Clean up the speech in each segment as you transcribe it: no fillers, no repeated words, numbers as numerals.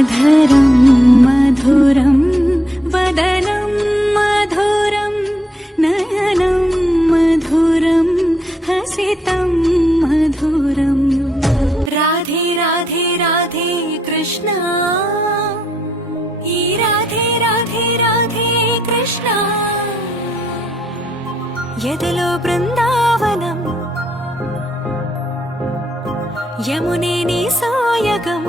अधरं मधुरं वदनं मधुरं नयनं मधुरं हसितं मधुरं राधे राधे राधे कृष्णा ई राधे राधे राधे कृष्णा यदलो बृंदावनं यमुने नी सायगं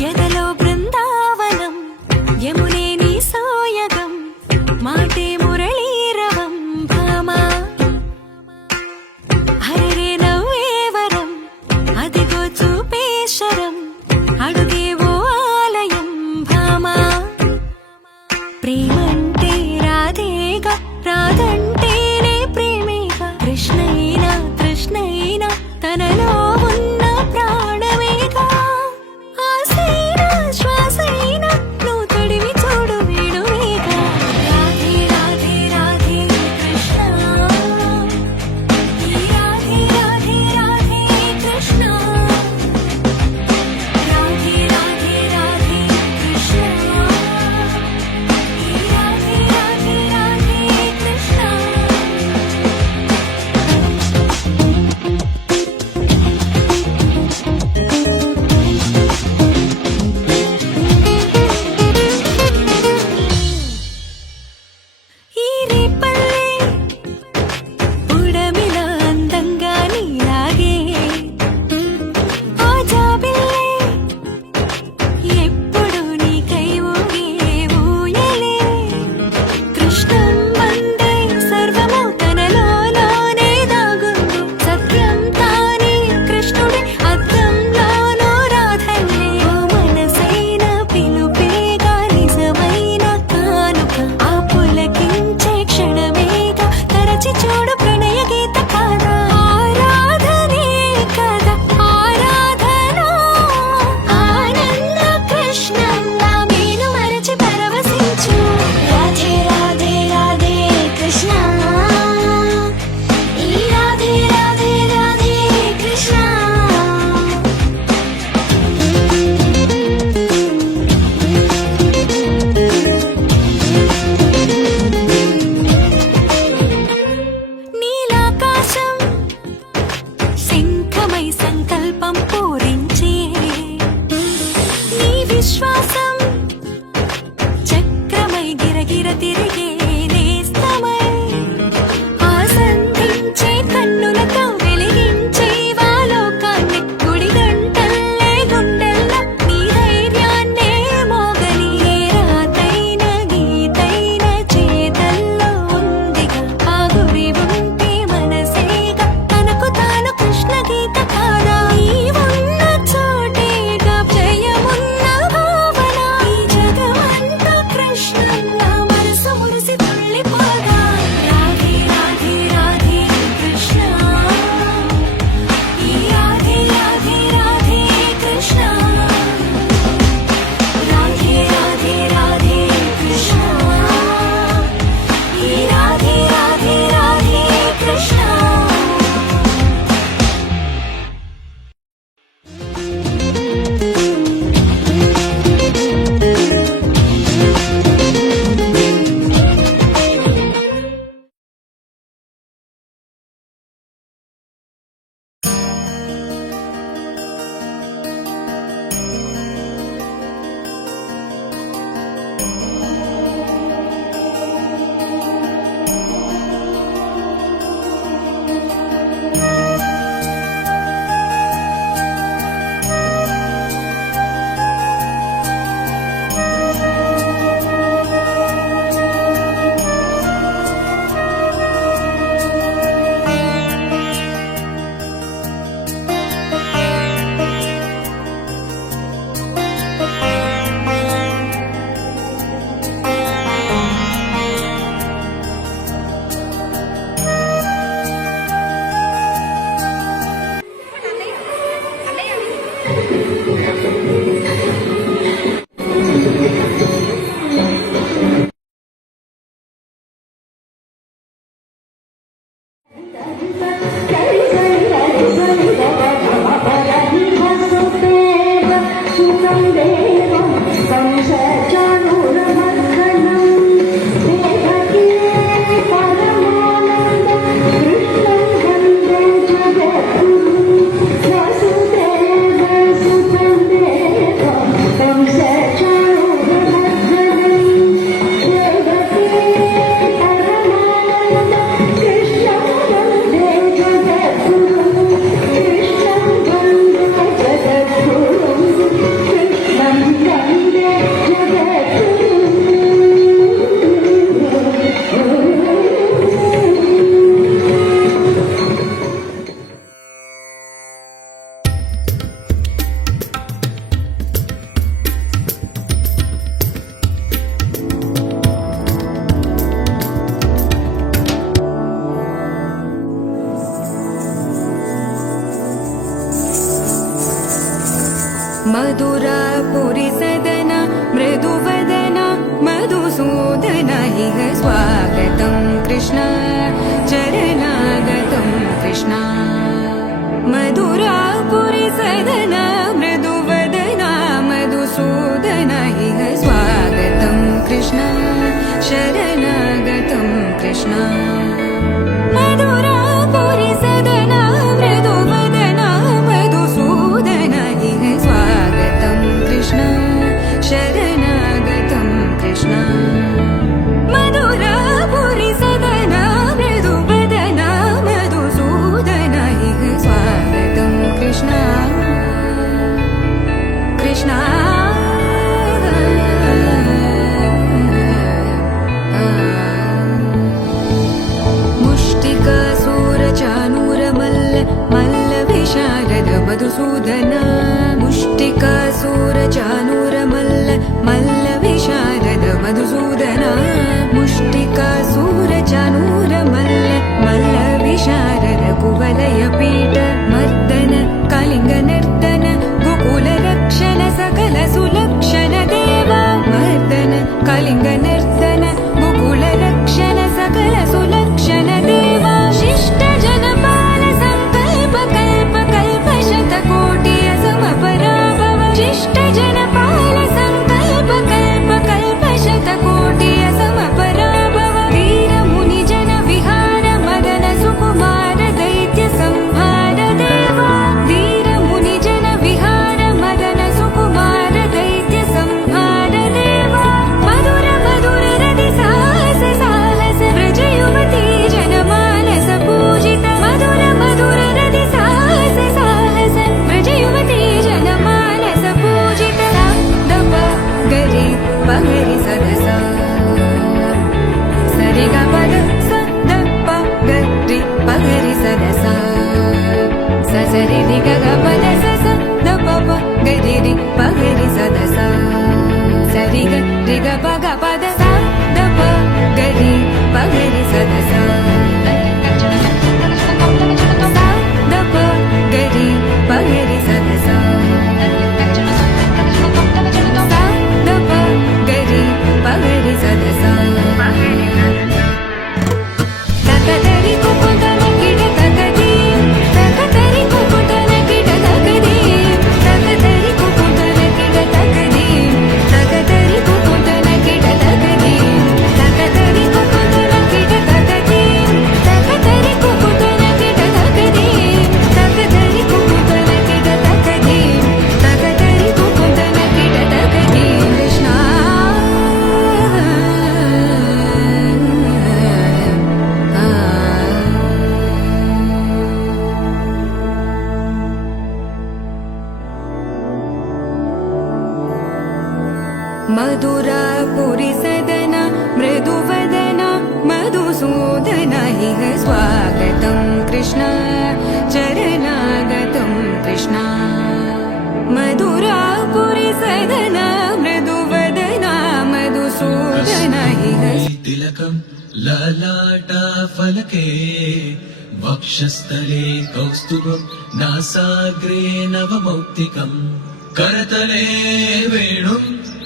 यदलो बृंदावनं यमुने नी सायगं माटे मुरळीरवं भामा हरे नव्वे वरं अदिगो चूपेशरं अडुगेवो आलयं भामा प्रेमंटे राधेगा राधंटेने प्रेमेगा कृष्णैना तृष्णैना तनलो ఉన్న ప్రాణమేగా ఆసైనా శ్వాసైనా నువ్వు తడివి చూడు వేణువేగా రాధే రాధే రాధే కృష్ణ ఈ రాధే రాధే రాధే కృష్ణ రాధే రాధే రాధే కృష్ణ ఈ రాధే రాధే రాధే కృష్ణ ఈ రేపల్లే ఉడమిలా అందంగా నీలాగే ఆ జాబిల్లే ఎప్పుడు నీకై ఊగే ఊయలే కృష్ణం వందే సర్వము తనలోనే దాగుంది సత్యం తానే కృష్ణుడే అద్దంలోనూ రాధల్లే ఓ మనసైన పిలుపేగా నిజమైన కానుక ఆ పులకించే క్షణమేగా తరచి చూడు ప్రణయ గీత కాదా ఆరాధనే కదా ఆరాధన ఆనంద కృష్ణంగా మేను మరచి పరవశించు రాధే రాధే రాధే కృష్ణ ఈ రాధే రాధే రాధే కృష్ణ నీలాకాశం శంఖమై సంకల్పం పూరించే నీ విశ్వాసం చక్రమై గిరగిర తిరిగే నేస్తమై ఆసందించే కన్నులతో వెలిగించే వాలోకాన్ని గుడి గంటల్లే గుండెల్లో నీ ధైర్యాన్నే మోగని ఏ రాతైన గీతైన చేతల్లో ఉందిగా ఆ గురి ఉంటే మనసేగా తనకు తాను కృష్ణ గీత కాదా ఈ ఉన్న చోటేగా జయమున్న భావన ఈ జగమంతా కృష్ణంగా మనసు మురిసి తుళ్ళిపోగా రాధే రాధే రాధే కృష్ణ ఈ రాధే రాధే రాధే కృష్ణ రాధే రాధే రాధే కృష్ణ ఈ రాధే రాధే రాధే కృష్ణ Hey, मधुरापुरी सदना मृदुवदना मधुसूदना इह स्वागतं कृष्ण चरणागतं कृष्ण मधुरापुरी सदना मृदुवदना मधुसूदना इह स्वागतं कृष्ण शरणागतं कृष्ण मधुरापुरी सदना मृदुवदना मधुसूदना इह स्वागतं कृष्ण शरणागतं कृष्ण मधुरापुरी सदना मृदुवदना मधुसूदना इह स्वागतं कृष्ण कृष्ण मुष्टिकासूरचानूरमल्ल मल्लविशारद मधुसूदना मुष्टिकासूरचानूरमल्ल मल्लविशारद मधुसूदना मुष्टिकासूरचानूरमल्ल मल्लविशारद कुवलयपीठ मर्दन कलिङ्गनर्दन गोकुलरक्षण सकल सुलक्षण देवा मर्दन कलिङ्गनर्दन गोकुलरक्षण सकल सुलक्षण देवा शिष्ट जनपाल संकल्प कल्प कल्प शतकोटि असमपराभव शिष्ट जनपाल संकल्प कल्प कल्प शतकोटि असमपराभव वीर मुनि जन विहार मदन सुकुमार दैत्य संहार देवा वीर मुनि जन विहार मदन सुकुमार दैत्य संहार देवा मधुर मधुर रति साहस साहस व्रज युवती जनमानस पूजित मधुर मधुर रति साहस साहस व्रज युवती जनमानस पूजित दप गरि पगरि सदसा सरि ग पद स द प गरि पगरि सदसा स सरि रि ग ग पद स स द प प गरि रि पगरि सदसा सरि ग रि ग प ग पद स द प गरि पगरि सदसा स द प गरि पगरि सदसा स द प गरि पगरि सदसा तकदरि कुकुटन किट तकदी तकदरि कुकुटन किट तकदी तकदरि कुकुटन किट तकदी तकदरि कुकुटन किट तकदी तकदरि कुकुटन किट तकदी तकदरि कुकुटन किट तकदी तकदरि कुकुटन किट तकदी तकदरि कुकुटन किट तकदी कृष्ण मधुरापुरी सदना मृदुवदना मधुसूदना इह स्वागतं कृष्ण चरणागतं कृष्ण मधुरापुरी सदना मृदुवदना मधुसूदना इह तिलकं ललाटाफलके वक्षस्थले कौस्तुभं नासाग्रे नवमौक्तिकम् करतले वेणुं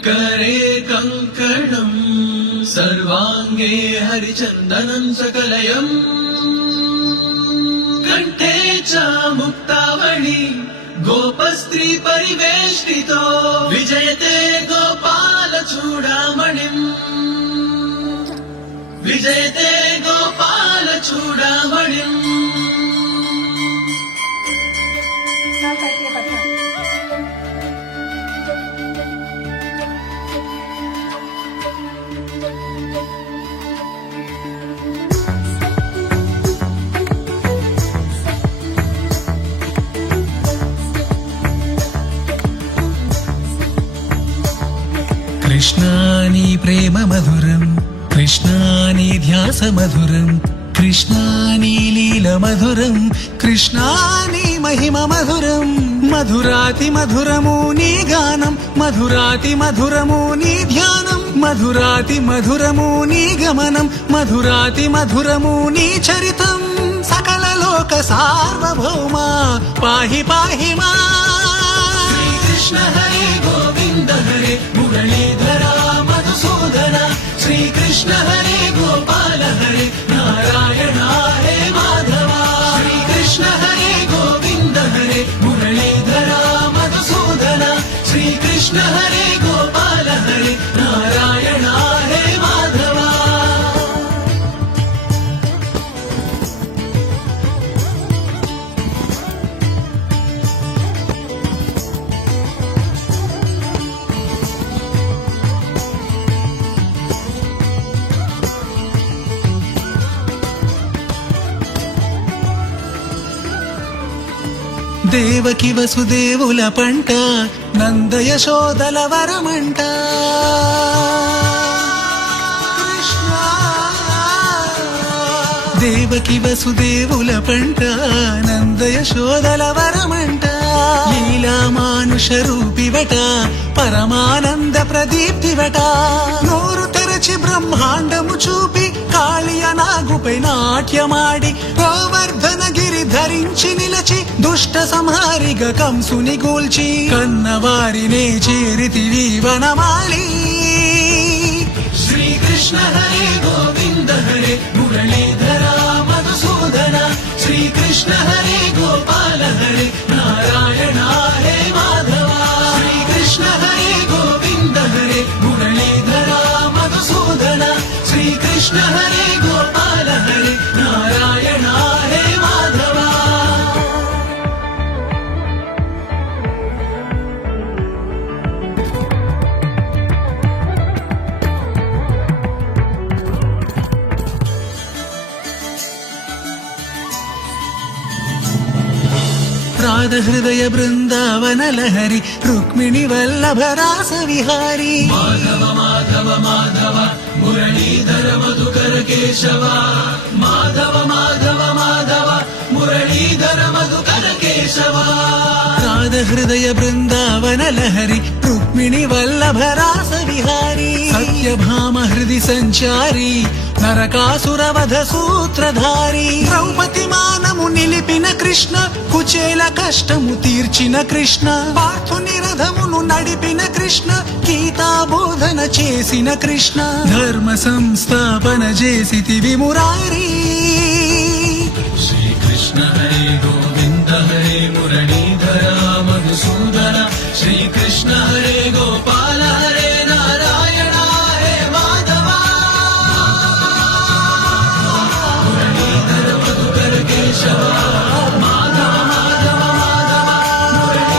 करे कङ्कणम् सर्वाङ्गे हरिचन्दनं सकलयम् कण्ठे च मुक्तावळि गोपस्त्री परिवेष्टितो विजयते गोपालचूडामणिम् विजयते गोपालचूडामणिम् कृष्णानि प्रेम मधुरम् कृष्णानि ध्यास मधुरम् कृष्णानि लील मधुरम् कृष्णानि महिम मधुरम् मधुराति मधुरमूनि गानम् मधुराति मधुरमूनि ध्यानम् मधुराति मधुरमूनि गमनम् मधुराति मधुरमूनि चरितम् सकल लोक सार्वभौमा पाहि पाहि मा श्री कृष्ण శ్రీకృష్ణ హరే గోపాల హరే నారాయణ హే మాధవ దేవకి వసుదేవుల పంట నంద యశోదల వరమంట కృష్ణ దేవకి వసుదేవుల పంట నంద యశోదల వరమంట లీలా మానుష రూపివట పరమానంద ప్రదీప్తివట నోరు తెరచి బ్రహ్మాండము చూపి కాళియ నాగుపై నాట్యమాడి గోవర్ధన గిరి ధరించి నిలచి దుష్ట సంహారిగా కంసుని గూల్చి కన్నవారినే చేరితివి వనమాలి శ్రీకృష్ణ హరే గోవింద హరే మురళీధర మధుసూదన శ్రీకృష్ణ హరే గోపాల హరే నారాయణ హే మాధవ శ్రీకృష్ణ హరే గోవింద హరే మురళీధర మధుసూదన శ్రీకృష్ణ హరే గోపాల హరే నారాయణ హే మాధవ రాధ హృదయ బృందావన లహరి రుక్మిణి వల్లభ రాస విహారీ మాధవ మాధవ మాధవ మురళీధర మధుకర కేశవ మాధవ మాధవ మాధవ మురళీధర మధుకర కేశవ రాధ హృదయ బృందావన లహరి రుక్మిణి వల్లభ రాస విహారీ సత్యభామ హృది సంచారి నరకాసురవధ సూత్రధారి ద్రౌపది మానము నిలిపిన కృష్ణ కుచేల కష్టము తీర్చిన కృష్ణ పార్థుని రథమును నడిపిన కృష్ణ గీతా బోధన చేసిన కృష్ణ ధర్మ సంస్థాపన చేసితివి మురారీ